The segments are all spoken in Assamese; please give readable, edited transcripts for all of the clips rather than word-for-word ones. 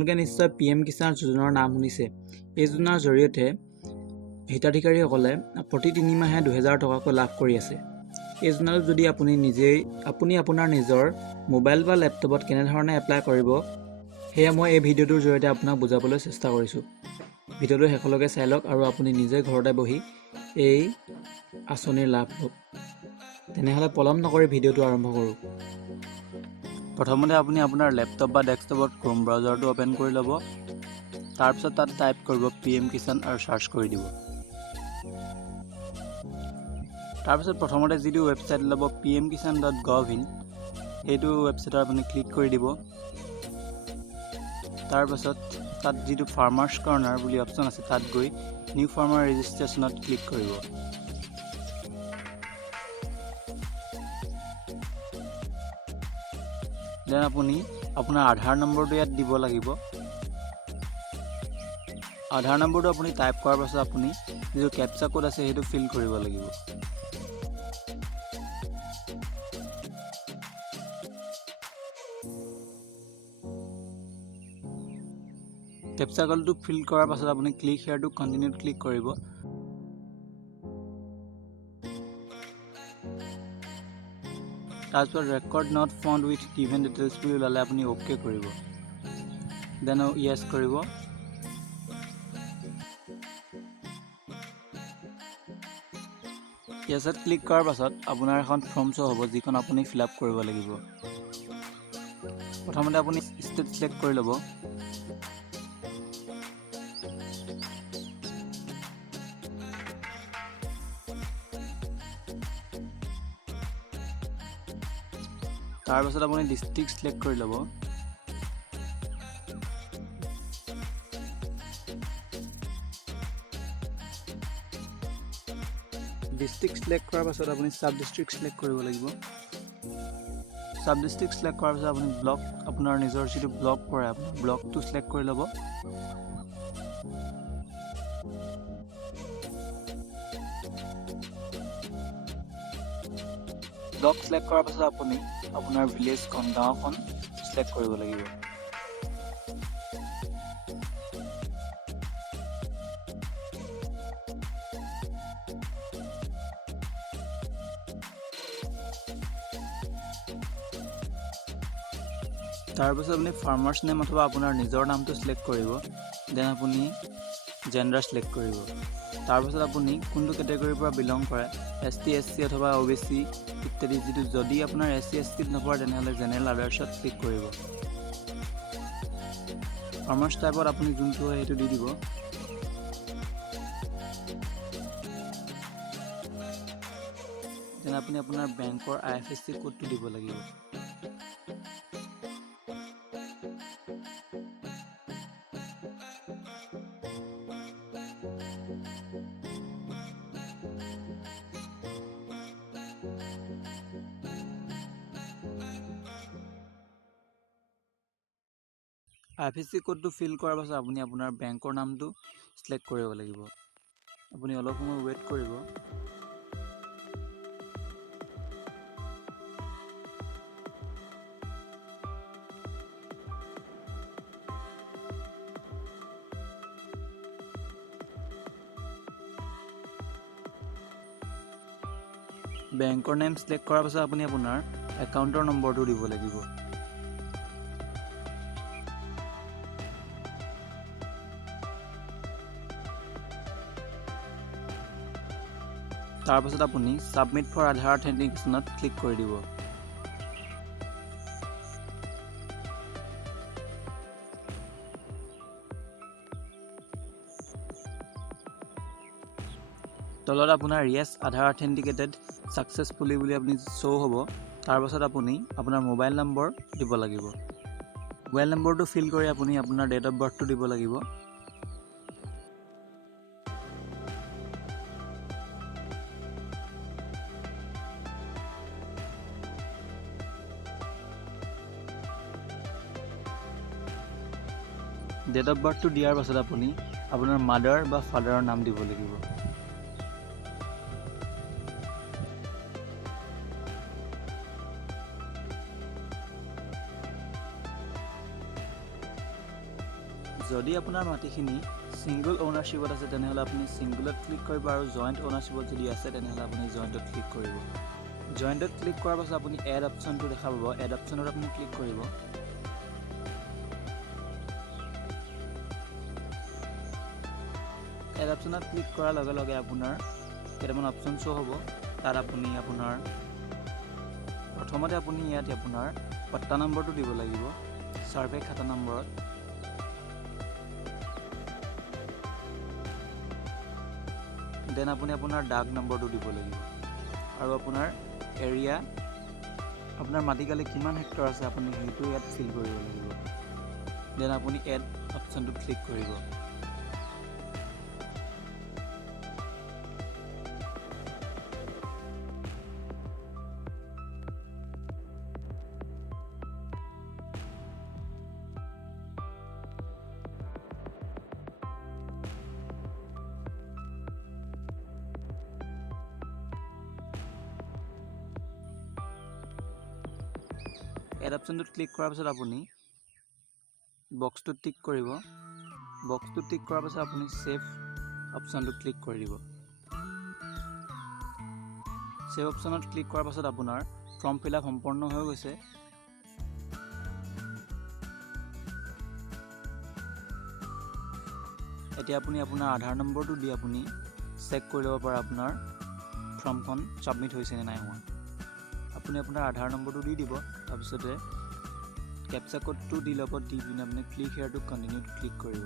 আপোনালোকে নিশ্চয় PM কিষাণ যোজনাৰ নাম শুনিছে। এই যোজনাৰ জৰিয়তে হিতাধিকাৰীসকলে প্ৰতি 3 মাহে 2000 টকাকৈ লাভ কৰি আছে। এই যোজনাটো যদি আপুনি আপোনাৰ নিজৰ মোবাইল বা লেপটপত কেনেধৰণে এপ্লাই কৰিব সেয়া মই এই ভিডিঅ'টোৰ জৰিয়তে আপোনাক বুজাবলৈ চেষ্টা কৰিছোঁ। ভিডিঅ'টো শেষলৈকে চাই লওক আৰু আপুনি নিজে ঘৰতে বহি এই আঁচনিৰ লাভ লওক। তেনেহ'লে পলম নকৰি ভিডিঅ'টো আৰম্ভ কৰোঁ। প্ৰথমতে আপুনি আপোনাৰ লেপটপ বা ডেস্কটপত ক্ৰোম ব্ৰাউজাৰটো অ'পেন কৰি ল'ব। তাৰপিছত তাত টাইপ কৰিব PM কিষাণ আৰু চাৰ্চ কৰি দিব। তাৰপিছত প্ৰথমতে যিটো ৱেবছাইট ল'ব pmkishan.gov.in সেইটো ৱেবছাইটত আপুনি ক্লিক কৰি দিব। তাৰপাছত তাত যিটো ফাৰ্মাৰ্ছ কৰ্ণাৰ বুলি অপশ্যন আছে তাত গৈ নিউ ফাৰ্মাৰ ৰেজিষ্ট্ৰেশ্যনত ক্লিক কৰিব। দেন আপুনি আপোনাৰ আধাৰ নম্বৰটো ইয়াত দিব লাগিব। আধাৰ নম্বৰটো আপুনি টাইপ কৰাৰ পাছত আপুনি যিটো কেপচা কোড আছে সেইটো ফিল কৰিব লাগিব। কেপচা কোডটো ফিল কৰাৰ পাছত আপুনি ক্লিক হেয়াৰ টু কণ্টিনিউত ক্লিক কৰিব। তাৰপিছত record not found with given details বুলি ওলালে আপুনি অ'কে কৰিব। দেন য়েছ কৰিব। য়েছত ক্লিক কৰাৰ পাছত আপোনাৰ এখন ফৰ্ম শ্ব' হ'ব যিখন আপুনি ফিল আপ কৰিব লাগিব। প্ৰথমতে আপুনি ষ্টেট চিলেক্ট কৰি ল'ব। তাৰপাছত আপুনি ডিষ্ট্ৰিক্ট চিলেক্ট কৰি ল'ব। ডিষ্ট্ৰিক্ট চিলেক্ট কৰাৰ পাছত আপুনি চাব ডিষ্ট্ৰিক্ট চিলেক্ট কৰিব লাগিব। চাব ডিষ্ট্ৰিক্ট চিলেক্ট কৰাৰ পাছত আপুনি ব্লক আপোনাৰ নিজৰ যিটো ব্লক পৰে আপোনাৰ ব্লকটো চিলেক্ট কৰি ল'ব। ব্লক চিলেক্ট কৰাৰ পাছত আপুনি আপোনাৰ ভিলেজখন গাঁওখন চিলেক্ট কৰিব লাগিব। তাৰপাছত আপুনি ফাৰ্মাৰ্ছ নেম অথবা আপোনাৰ নিজৰ নামটো চিলেক্ট কৰিব। দেন আপুনি জেণ্ডাৰ চিলেক্ট কৰিব। তাৰপাছত আপুনি কোনটো কেটেগৰীৰ পৰা বিলং কৰে ST SC অথবা OBC ইত্যাদি যদি আপোনাৰ SC ST নপৰে তেনেহ'লে জেনেৰেল আদাৰ্ছত ক্লিক কৰিব। ফাৰ্মাৰ্ছ টাইপত আপুনি যোনটো হয় সেইটো দি দিব। দেন আপুনি আপোনাৰ বেংকৰ IFSC কোডটো দিব লাগিব। IFSC কোডটো ফিল কৰাৰ পাছত আপুনি আপোনাৰ বেংকৰ নামটো চিলেক্ট কৰিব লাগিব। আপুনি অলপ সময় ৱেইট কৰিব। বেংকৰ নেম চিলেক্ট কৰাৰ পাছত আপুনি আপোনাৰ একাউণ্টৰ নম্বৰটো দিব লাগিব। তাৰপাছত আপুনি ছাবমিট ফৰ আধাৰ অথেণ্টিকেশ্যনত ক্লিক কৰি দিব। তলত আপোনাৰ য়েছ আধাৰ অথেণ্টিকেটেড ছাকচেছফুলি বুলি আপুনি শ্ব' হ'ব। তাৰপাছত আপুনি আপোনাৰ মোবাইল নম্বৰ দিব লাগিব। মোবাইল নম্বৰটো ফিল কৰি আপুনি আপোনাৰ ডেট অফ বাৰ্থটো দিব লাগিব। ডেট অফ বাৰ্থটো দিয়াৰ পাছত আপুনি আপোনাৰ মাদাৰ বা ফাদাৰৰ নাম দিব লাগিব। যদি আপোনাৰ মাটিখিনি সিঙ্গল ওনাৰশ্বিপত আছে তেনেহ'লে আপুনি সিঙ্গলত ক্লিক কৰিব আৰু জইণ্ট ওনাৰশ্বিপত যদি আছে তেনেহ'লে আপুনি জইণ্টত ক্লিক কৰিব। জইণ্টত ক্লিক কৰাৰ পাছত আপুনি এড অপশ্যনটো দেখা পাব, এড অপশ্যনত আপুনি ক্লিক কৰিব। এড অপশ্যনত ক্লিক কৰাৰ লগে লগে আপোনাৰ কেইটামান অপশ্যন শ্ব' হ'ব। তাত আপুনি আপোনাৰ প্ৰথমতে আপুনি ইয়াত আপোনাৰ পট্টা নম্বৰটো দিব লাগিব সাৰ্ভে খাতা নম্বৰত। দেন আপুনি আপোনাৰ ডাক নম্বৰটো দিব লাগিব আৰু আপোনাৰ এৰিয়া, আপোনাৰ মাটিকালি কিমান হেক্টৰ আছে আপুনি সেইটো ইয়াত ফিল কৰিব লাগিব। দেন আপুনি এড অপশ্যনটোত ক্লিক কৰিব। এড অপশ্যনটোত ক্লিক কৰাৰ পাছত আপুনি বক্সটোত টিক কৰিব। বক্সটোত টিক কৰাৰ পাছত আপুনি সেভ অপশ্যনটোত ক্লিক কৰি দিব। সেভ অপশ্যনত ক্লিক কৰাৰ পাছত আপোনাৰ ফৰ্ম ফিল আপ সম্পূৰ্ণ হৈ গৈছে। এতিয়া আপুনি আপোনাৰ আধাৰ নম্বৰটো দি আপুনি চেক কৰি ল'ব পাৰে আপোনাৰ ফৰ্মখন ছাবমিট হৈছে নে নাই হোৱা। আপুনি আপোনাৰ আধাৰ নম্বৰটো দি দিব, তাৰপিছতে কেপচা কোডটো দি ল'ব, দি পিনে আপুনি ক্লিক হেয়াৰ টু কণ্টিনিউত ক্লিক কৰিব।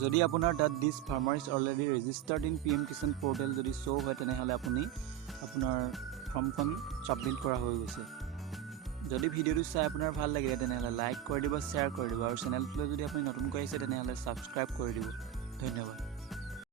যদি আপোনাৰ তাত দিছ farmer is already registered in PM Kisan portal যদি শ্ব' হয় তেনেহ'লে আপুনি আপোনাৰ ফৰ্মখন ছাবমিট কৰা হৈ গৈছে। যদি ভিডিঅ'টো চাই আপোনাৰ ভাল লাগে তেনেহ'লে লাইক কৰি দিব, শ্বেয়াৰ কৰি দিব আৰু চেনেলটোলৈ যদি আপুনি নতুনকৈ আহিছে তেনেহ'লে ছাবস্ক্ৰাইব কৰি দিব। ধন্যবাদ।